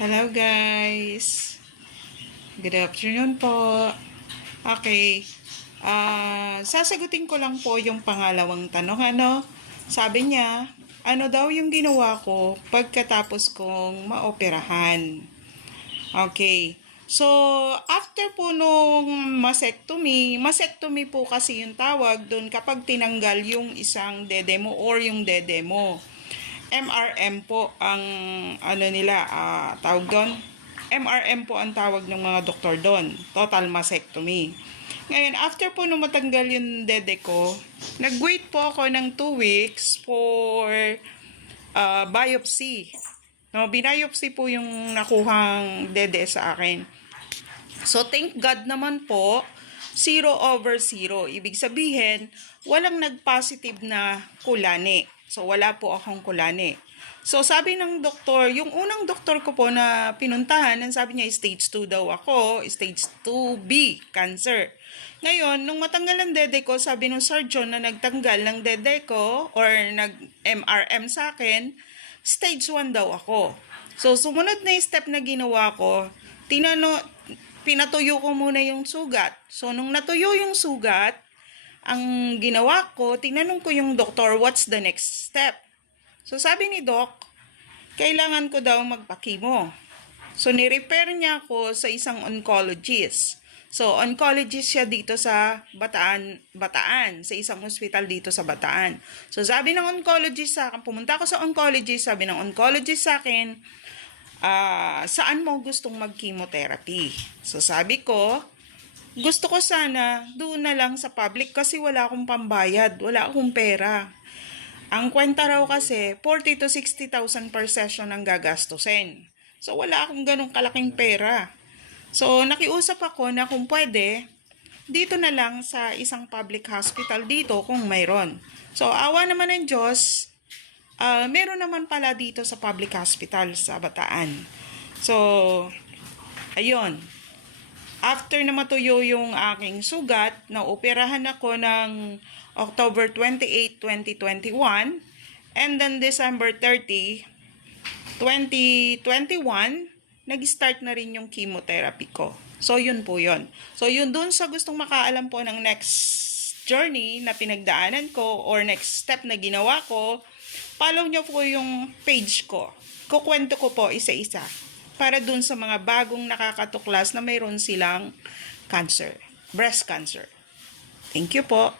Hello guys. Good afternoon po. Okay. Ah, sasagutin ko lang po yung pangalawang tanong ano. Sabi niya, ano daw yung ginawa ko pagkatapos kong maoperahan. Okay. So, after po nung mastectomy, mastectomy po kasi yung tawag doon kapag tinanggal yung isang dede mo or yung dede mo. MRM po ang ano nila, ah, tawag doon. MRM po ang tawag ng mga doktor doon. Total mastectomy. Ngayon, after po nung matanggal yung dede ko, nag-wait po ako ng 2 weeks for ah, biopsy. No, binayopsy po yung nakuhang dede sa akin. So, thank God naman po, 0 over 0. Ibig sabihin, walang nag-positive na kulani. So, wala po akong kulani. So, sabi ng doktor, yung unang doktor ko po na pinuntahan, ang sabi niya, stage 2 daw ako, stage 2B, cancer. Ngayon, nung matanggal ang dede ko, sabi ng surgeon na nagtanggal ng dede ko or nag-MRM sa akin, stage 1 daw ako. So, sumunod na yung step na ginawa ko, tinano, pinatuyo ko muna yung sugat. So, nung natuyo yung sugat, ang ginawa ko, tinanong ko yung doktor, what's the next step? So, sabi ni doc, kailangan ko daw magpakimo. So, ni-repair niya ako sa isang oncologist. So, oncologist siya dito sa Bataan, Bataan, sa isang hospital dito sa Bataan. So, sabi ng oncologist sa akin, pumunta ako sa oncologist, sabi ng oncologist sa akin, ah, saan mo gustong mag-chemotherapy? So, sabi ko, gusto ko sana doon na lang sa public kasi wala akong pambayad, wala akong pera. Ang kwenta raw kasi, 40 to 60,000 per session ang gagastusin. So, wala akong ganong kalaking pera. So, nakiusap ako na kung pwede, dito na lang sa isang public hospital dito kung mayroon. So, awa naman ng Diyos, ah, meron naman pala dito sa public hospital sa Bataan. So, ayun. After na matuyo yung aking sugat, naoperahan ako ng October 28, 2021. And then December 30, 2021, nag-start na rin yung chemotherapy ko. So, yun po yun. So, yun dun sa gustong makaalam po ng next journey na pinagdaanan ko or next step na ginawa ko, follow nyo po yung page ko. Kukwento ko po isa-isa para dun sa mga bagong nakakatuklas na mayroon silang cancer, breast cancer. Thank you po.